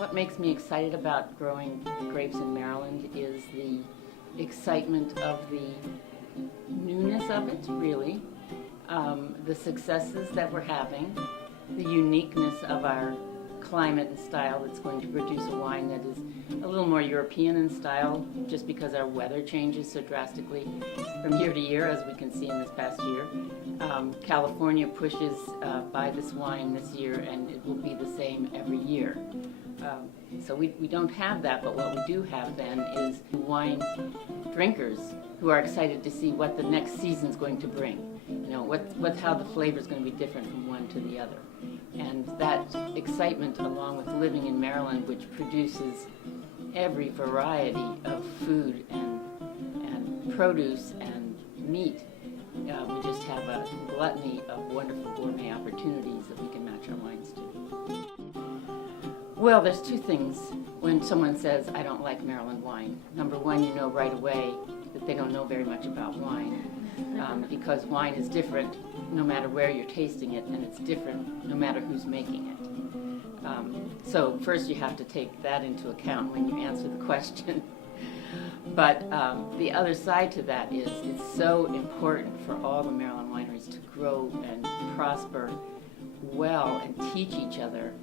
What makes me excited about growing grapes in Maryland is the excitement of the newness of it, really, the successes that we're having, the uniqueness of our climate and style that's going to produce a wine that is a little more European in style, just because our weather changes so drastically from year to year, as we can see in this past year. California pushes by this wine this year, and it will be the same every year. So we don't have that, but what we do have then is wine drinkers who are excited to see what the next season's going to bring. You know, how the flavor's going to be different from one to the other. And that excitement, along with living in Maryland, which produces every variety of food and produce and meat, we just have a gluttony of wonderful gourmet opportunities that we can match our wines to. Well, there's two things when someone says, I don't like Maryland wine. Number one, you know right away that they don't know very much about wine, because wine is different no matter where you're tasting it, and it's different no matter who's making it. So first you have to take that into account when you answer the question. But the other side to that is it's so important for all the Maryland wineries to grow and prosper well and teach each other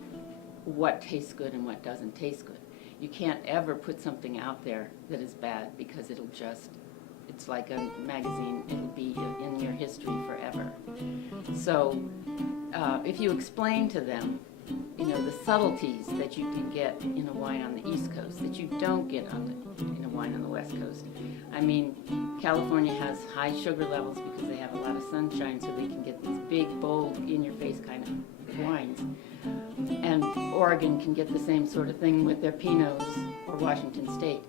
what tastes good and what doesn't taste good. You can't ever put something out there that is bad, because it's like a magazine, it'll be in your history forever. So if you explain to them, you know, the subtleties that you can get in a wine on the East Coast that you don't get in a wine on the West Coast. I mean, California has high sugar levels because they have a lot of sunshine, so they can get these big, bold, in-your-face kind of wines. And Oregon can get the same sort of thing with their Pinots, or Washington State.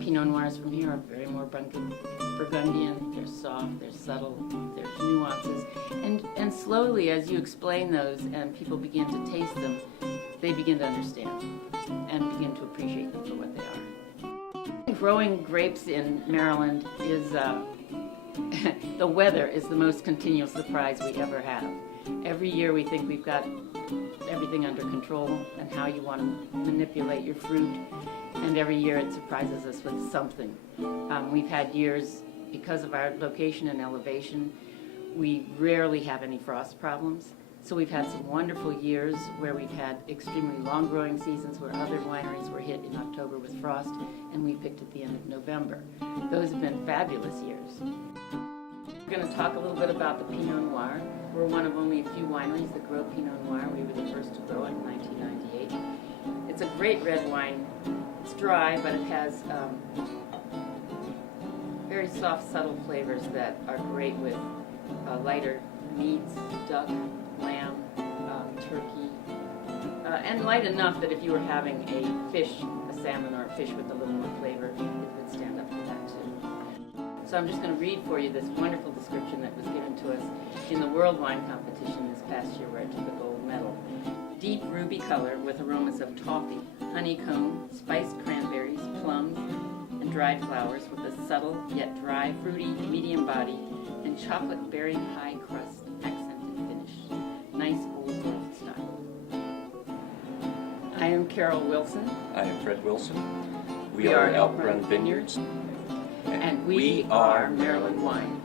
Pinot Noirs from here are very more Burgundian, they're soft, they're subtle, there's nuances. And slowly, as you explain those and people begin to taste them, they begin to understand and begin to appreciate them for what they are. Growing grapes in Maryland is, the weather is the most continual surprise we ever have. Every year we think we've got everything under control and how you want to manipulate your fruit, and every year it surprises us with something. We've had years, because of our location and elevation, we rarely have any frost problems. So we've had some wonderful years where we've had extremely long growing seasons where other wineries were hit in October with frost, and we picked at the end of November. Those have been fabulous years. We're going to talk a little bit about the Pinot Noir. We're one of only a few wineries that grow Pinot Noir. We were the first to grow it in 1998. It's a great red wine. It's dry, but it has very soft, subtle flavors that are great with lighter meats, duck, lamb, turkey, and light enough that if you were having a fish, a salmon or a fish with a little more flavor, it would stand up to that too. So I'm just going to read for you this wonderful description that was given to us in the World Wine Competition this past year, where I took a gold medal. Deep ruby color with aromas of toffee, honeycomb, spiced cranberries, plums, and dried flowers, with a subtle yet dry, fruity, medium body, and chocolate berry pie crust accented finish. Nice old world style. I am Carol Wilson. I am Fred Wilson. We are Elk Run Vineyards. And we are Maryland Wine.